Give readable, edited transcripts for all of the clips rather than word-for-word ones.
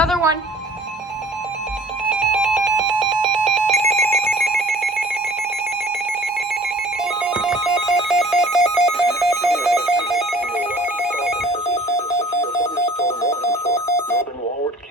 Another one.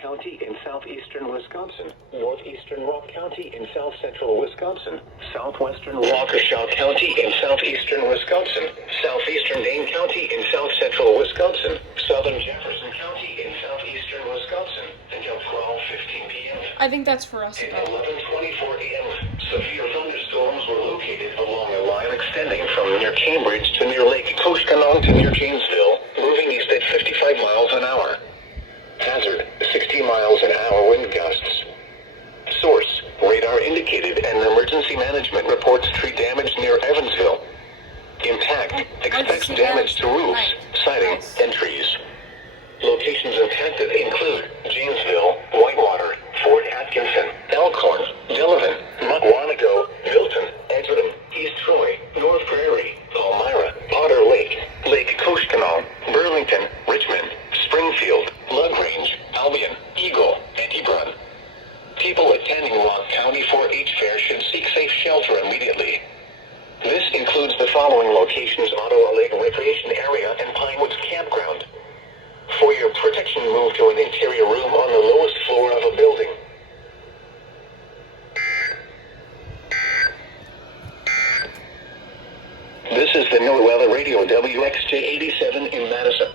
County in southeastern Wisconsin, northeastern Rock County in south central Wisconsin, southwestern Waukesha County in southeastern Wisconsin, southeastern Dane County in south central Wisconsin, southern Jefferson County in southeastern Wisconsin until 12:15 p.m. I think that's for us. At 11:24 a.m., severe thunderstorms were located along a line extending from near Cambridge to near Lake Koshkonong to near Janesville, moving east at 55 miles an hour. Hazard, 60 miles an hour wind gusts. Source, radar indicated and emergency management reports tree damage near Evansville. Impact, expects damage to roofs, siding, and trees. Locations impacted include Janesville, Whitewater, Fort Atkinson, Elkhorn, Delavan, Muckwonago, Milton, Edgerton, East Troy, North Prairie, Palmyra, Otter Lake, Lake Koshkonong, Burlington, Richmond, Springfield, LaGrange, Albion, Eagle, and Hebron. People attending Rock County 4-H Fair should seek safe shelter immediately. This includes the following locations: Ottawa Lake Recreation Area and Pinewoods Campground. For your protection, move to an interior room on the lowest floor of a building. This is the NOAA Weather Radio WXJ87 in Madison.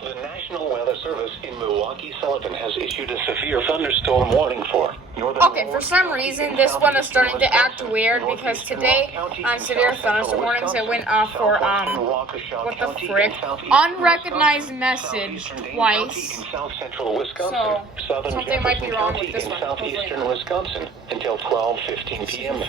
The National Weather Service in Milwaukee Sullivan has issued a severe thunderstorm warning for northern. Okay, for some reason this one is starting to act weird because today on severe thunderstorm warnings it went off for what the frick? Unrecognized message twice. So something might be wrong with this one. Southeastern Wisconsin until 12:15 p.m.